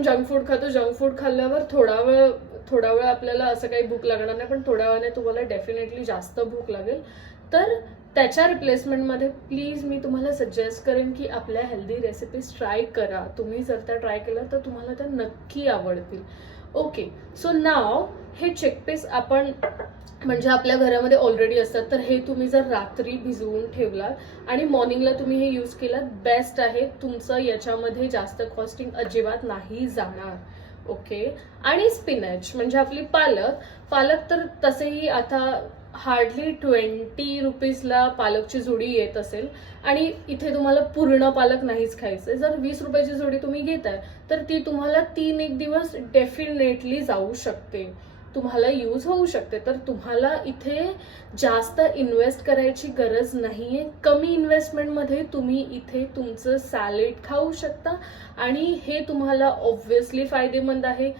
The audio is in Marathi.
आपण जंक फूड खातो, जंक फूड खाल्ल्यावर थोडा वेळ आपल्याला असं काही भूक लागणार नाही, पण थोड्या वेळाने तुम्हाला डेफिनेटली जास्त भूक लागेल. तर त्याच्या रिप्लेसमेंटमध्ये प्लीज मी तुम्हाला सजेस्ट करेन की आपल्या हेल्दी रेसिपीज ट्राय करा. तुम्ही जर त्या ट्राय केल्या तर तुम्हाला त्या नक्की आवडतील. ओके, सो नाव हे चिकपीस आपण म्हणजे आपल्या घरामध्ये ऑलरेडी असतात, तर हे तुम्ही जर रात्री भिजवून ठेवलात आणि मॉर्निंगला तुम्ही हे यूज केलात, बेस्ट आहे. तुमचं याच्यामध्ये जास्त कॉस्टिंग अजिबात नाही जाणार. ओके, आणि स्पिनच म्हणजे आपली पालक तर तसेही आता हार्डली 20 रुपीजला पालकची जोडी येत असेल, आणि इथे तुम्हाला पूर्ण पालक नाहीच खायचंय. जर 20 रुपयाची जोडी तुम्ही घेताय तर ती तुम्हाला 3 दिवस डेफिनेटली जाऊ शकते, तुम्हाला यूज होऊ शकते. तर तुम्हाला इथे जास्त इन्व्हेस्ट करायची गरज नाहीये. कमी इन्व्हेस्टमेंटमध्ये तुम्ही इथे तुमचं सॅलेड खाऊ शकता आणि हे तुम्हाला ऑब्व्हियसली फायदेमंद आहे.